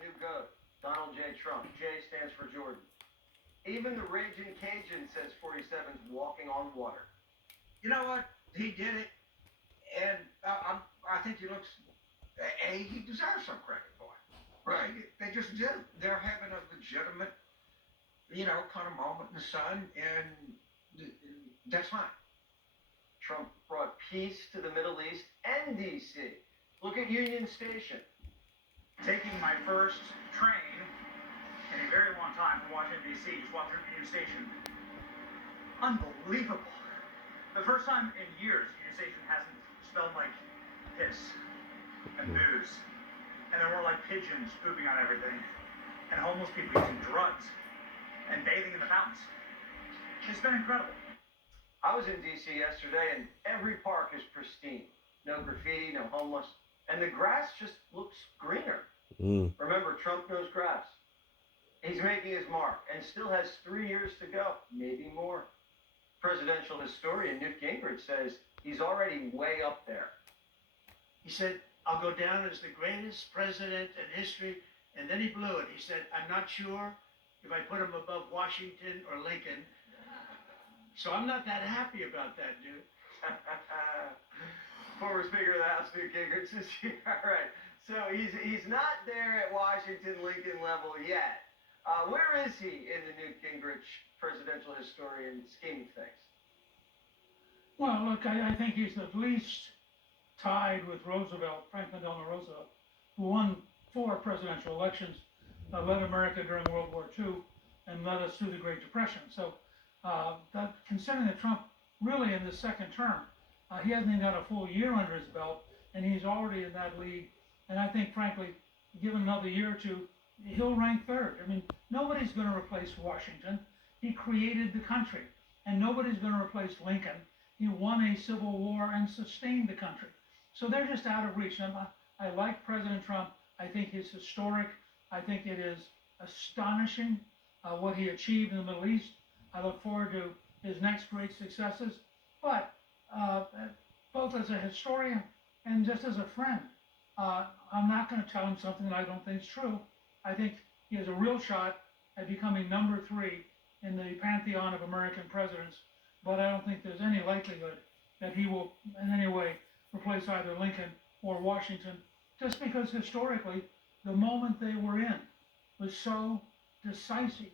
new GOAT, Donald J. Trump. J stands for Jordan. Even the Raging Cajun says 47's walking on water. You know what? He did it, and I think he looks. He deserves some credit for it. Right? They just do. They're having a legitimate, kind of moment in the sun, and that's fine. Trump brought peace to the Middle East and D.C. Look at Union Station. Taking my first train in a very long time from Washington, D.C., just walked through Union Station. Unbelievable. The first time in years Union Station hasn't smelled like piss and booze. And there were like pigeons pooping on everything. And homeless people using drugs and bathing in the fountains. It's been incredible. I was in D.C. yesterday, and every park is pristine. No graffiti, no homeless. And the grass just looks greener. Remember, Trump knows grass. He's making his mark and still has 3 years to go, maybe more. Presidential historian Newt Gingrich says he's already way up there. He said, I'll go down as the greatest president in history, and then he blew it. He said, I'm not sure if I put him above Washington or Lincoln. So I'm not that happy about that, dude. Former Speaker of the House Newt Gingrich is here. All right. So he's not there at Washington, Lincoln level yet. Where is he in the Newt Gingrich presidential historian scheme of things? Well, look, I think he's at least tied with Roosevelt, Franklin Delano Roosevelt, who won 4 presidential elections, led America during World War II, and led us through the Great Depression. So, considering that Trump really in the second term, he hasn't even got a full year under his belt, and he's already in that league. And I think, frankly, given another year or two, he'll rank third. I mean, nobody's going to replace Washington. He created the country, and nobody's going to replace Lincoln. He won a civil war and sustained the country. So they're just out of reach. And I like President Trump. I think he's historic. I think it is astonishing what he achieved in the Middle East. I look forward to his next great successes. But both as a historian and just as a friend, I'm not going to tell him something that I don't think is true. I think he has a real shot at becoming number 3 in the pantheon of American presidents, but I don't think there's any likelihood that he will in any way replace either Lincoln or Washington, just because historically the moment they were in was so decisive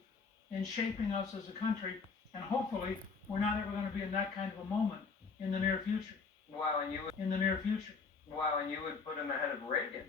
in shaping us as a country, and hopefully we're not ever going to be in that kind of a moment in the near future. Wow, and you would In the near future. Wow, and you would put him ahead of Reagan.